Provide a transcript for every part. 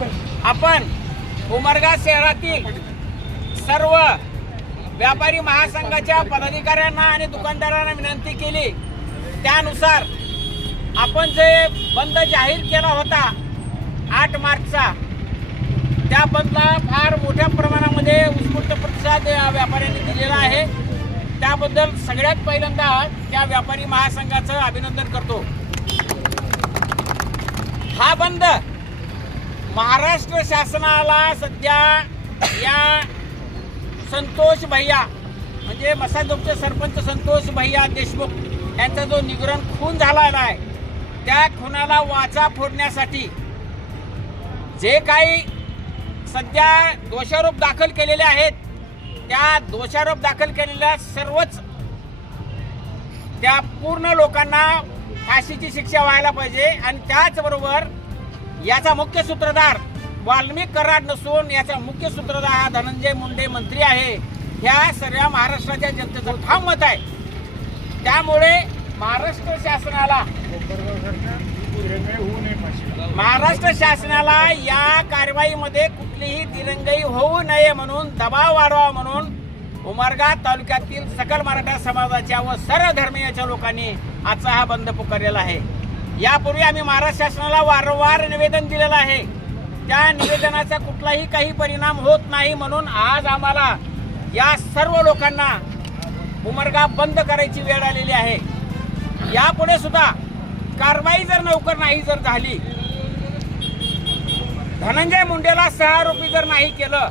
आपण उमरगा शहरातील सर्व व्यापारी महासंघाच्या पदाधिकाऱ्यांना आणि दुकानदारांना विनंती केली त्यानुसार आपण जे बंद जाहीर केला होता आठ मार्चचा त्या बंदला फार मोठ्या प्रमाणामध्ये उत्स्फूर्त प्रतिसाद व्यापाऱ्यांनी दिलेला आहे त्याबद्दल सगळ्यात पहिल्यांदा त्या व्यापारी महासंघाचं अभिनंदन करतो हा बंद महाराष्ट्र शासनाला सध्या या संतोष भैया म्हणजे मसादोपचे सरपंच संतोष भैया देशमुख यांचा जो निगरण खून झाला आहे त्या खुनाला वाचा फोडण्यासाठी जे काही सध्या दोषारोप दाखल केलेले आहेत त्या दोषारोप दाखल केलेल्या सर्वच त्या पूर्ण लोकांना फाशीची शिक्षा व्हायला पाहिजे आणि त्याचबरोबर याचा मुख्य सूत्रधार वाल्मिक कराड नसून याचा मुख्य सूत्रधार हा धनंजय मुंडे मंत्री आहे ह्या सगळ्या महाराष्ट्राच्या जनतेचं ठाम मत आहे त्यामुळे महाराष्ट्र शासनाला महाराष्ट्र शासनाला या कारवाईमध्ये कुठलीही दिरंगाई होऊ नये म्हणून दबाव वाढवा म्हणून उमरगा तालुक्यातील सकल मराठा समाजाच्या व सर्व धर्मीयाच्या लोकांनी आजचा हा बंद पुकारलेला आहे यापूर्वी आम्ही महाराष्ट्र शासनाला वारंवार निवेदन दिलेलं आहे त्या निवेदनाचा कुठलाही काही परिणाम होत नाही म्हणून आज आम्हाला या सर्व लोकांना उमरगा बंद करायची वेळ आलेली आहे यापुढे सुद्धा कारवाई जर लवकर नाही जर झाली धनंजय मुंडेला सहा आरोपी जर नाही केलं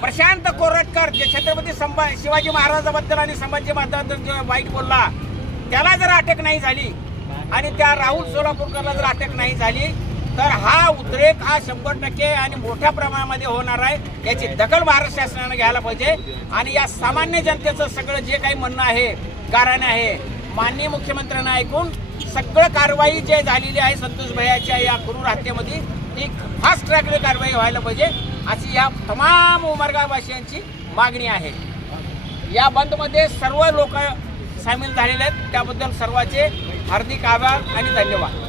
प्रशांत कोरटकर जे छत्रपती संभा शिवाजी महाराजाबद्दल आणि संभाजी महाराजाबद्दल वाईट बोलला त्याला जर अटक नाही झाली आणि त्या राहुल सोलापूरकरला जर अटक नाही झाली तर हा उद्रेक हा शंभर टक्के आणि मोठ्या प्रमाणामध्ये होणार आहे याची दखल महाराष्ट्र शासनानं घ्यायला पाहिजे आणि या सामान्य जनतेचं सगळं जे काही म्हणणं आहे कारण आहे माननीय मुख्यमंत्र्यांना ऐकून सगळं कारवाई जे झालेली आहे संतोष भयाच्या या क्रूर हत्येमध्ये ती फास्ट ट्रॅकने कारवाई व्हायला पाहिजे अशी या तमाम उमरगाववासियांची मागणी आहे या बंदमध्ये सर्व लोक सामील झालेले आहेत त्याबद्दल सर्वांचे हार्दिक आभार आणि धन्यवाद